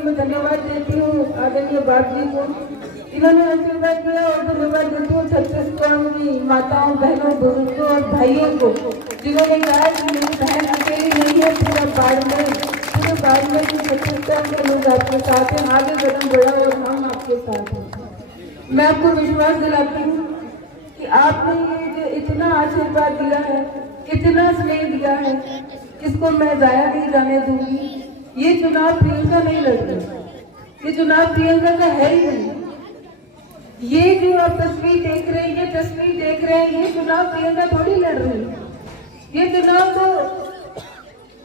तो मैं धन्यवाद देती हूँ आदरणीय बाप जी को, इन्होंने आशीर्वाद दिया। और धन्यवाद देती हूँ छत्तीसगढ़ की माताओं, बहनों, बुजुर्गों और भाइयों को, जिन्होंने कहा कि मेरी बहन अकेली नहीं है, पूरे बाड़मेर की छत्तीसगढ़ के लोग आपके साथ हैं, आगे कदम बढ़ा और हम आपके साथ हैं। मैं आपको विश्वास दिलाती हूँ कि आपने ये जो इतना आशीर्वाद दिया है, इतना स्नेह दिया है, इसको मैं जाया नहीं जाने दूंगी। ये चुनाव प्रियंका नहीं लड़ रही, ये चुनाव प्रियंका का है ही नहीं। ये जो आप तस्वीर देख रहे हैं, ये चुनाव प्रियंका थोड़ी लड़ रही है। ये चुनाव तो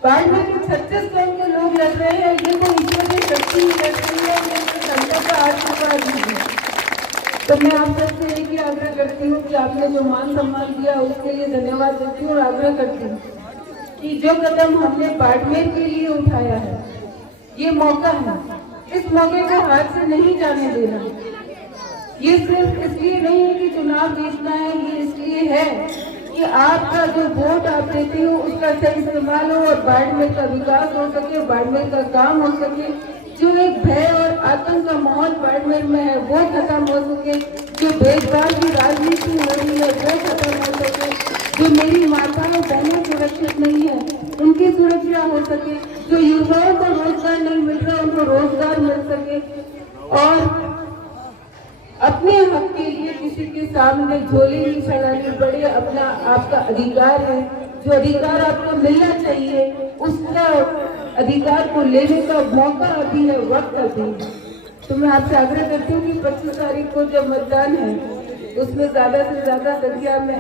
बाड़मेर के छत्तीसगढ़ के लोग लड़ रहे हैं। ये तो ईश्वर की शक्ति लड़ रही है, ये तो जनता का आशीर्वाद है। तो मैं आप सबसे एक ही आग्रह करती हूँ कि आपने जो मान सम्मान दिया उसके लिए धन्यवाद देती हूँ और आग्रह करती हूँ कि जो कदम हमने बाड़मेर के लिए उठाया है, ये मौका है, इस मौके को हाथ से नहीं जाने देना। ये सिर्फ इसलिए नहीं है कि चुनाव जीतना है, ये इसलिए है कि आपका जो वोट आप देते हो उसका सही इस्तेमाल हो और बाड़मेर का विकास हो सके, बाड़मेर का काम हो सके। जो एक भय और आतंक का माहौल बाड़मेर में है वो खत्म हो सके, जो भेदभाव की राजनीति हो रही है वो खत्म हो सके, जो मेरी माताओं बहनें सुरक्षित नहीं है उनकी सुरक्षा हो सके, जो युवाओं को रोजगार नहीं मिल रहा उनको रोजगार मिल सके, और अपने हक के लिए किसी के सामने झोली नहीं फैलानी पड़े। अपना आपका अधिकार है, जो अधिकार आपको मिलना चाहिए, उसका अधिकार को लेने का मौका अभी है, वक्त अभी है। तो मैं आपसे आग्रह करती हूँ कि 25 तारीख को जब मतदान है उसमें ज्यादा से ज्यादा संख्या में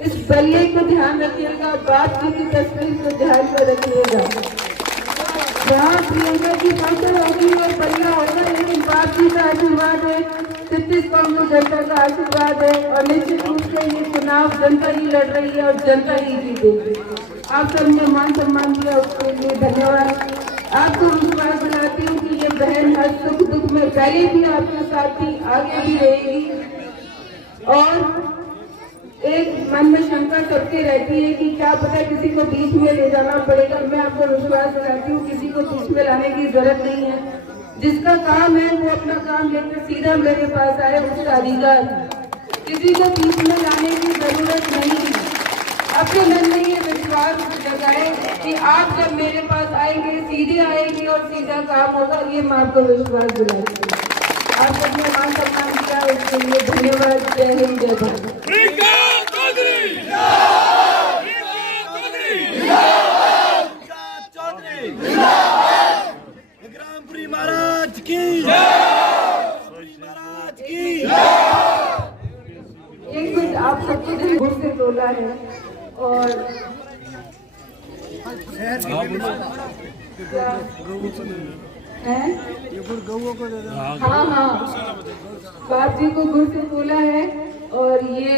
इस बल्ले को ध्यान रखिएगा, बाप जी की तस्वीर को ध्यान में रखिएगा। जहाँ प्रियंका की फसल होगी और बल्ला होगा, लेकिन बाप जी का आशीर्वाद है, छत्तीसगढ़ में जनता का आशीर्वाद है और निश्चित रूप से ये चुनाव जनता ही लड़ रही है और जनता ही जीतेगी। आप सबने मान सम्मान दिया उसके लिए धन्यवाद। आपको विश्वास दिलाती हूँ कि ये बहन हर सुख दुख में पहले भी आपके साथ थी, आगे भी रहेगी। और एक मन में शंका सबके रहती है कि क्या पता किसी को बीच में ले जाना पड़ेगा। मैं आपको विश्वास दिलाती हूँ किसी को बीच में लाने की जरूरत नहीं है। जिसका काम है वो अपना काम लेकर सीधा मेरे पास आए, उसका अधिकार है। किसी को बीच में लाने की जरूरत नहीं है। अपने मन में ये विश्वास लगाए कि आप जब मेरे पास आएंगे सीधे आएंगे और सीधा काम होगा। ये मैं आपको विश्वास दिलाती हूँ। आप सबने मान सम्मान किया उसके लिए धन्यवाद। जय हिंद, जय भारत। महाराज की एक मिनट, आप सबके दिन गुड़ से तोला है और हाँ, बाप जी को गुड़ से तोला है और ये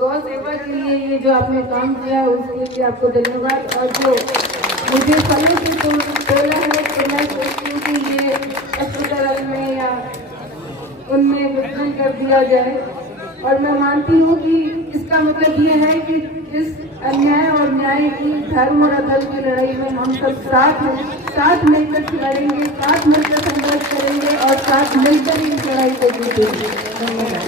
गौ सेवा के लिए ये जो आपने काम किया उसके लिए आपको धन्यवाद। और जो मुझे फलों से तोला है तो मैं सोचती हूँ कि ये अस्पताल में या उनमें वितरण कर दिया जाए। और मैं मानती हूँ कि इसका मतलब ये है कि इस अन्याय और न्याय की, धर्म और अधर्म की लड़ाई में हम सब साथ मिलकर लड़ेंगे, साथ मिलकर संघर्ष करेंगे और साथ मिलकर इस लड़ाई को जीतेंगे। धन्यवाद।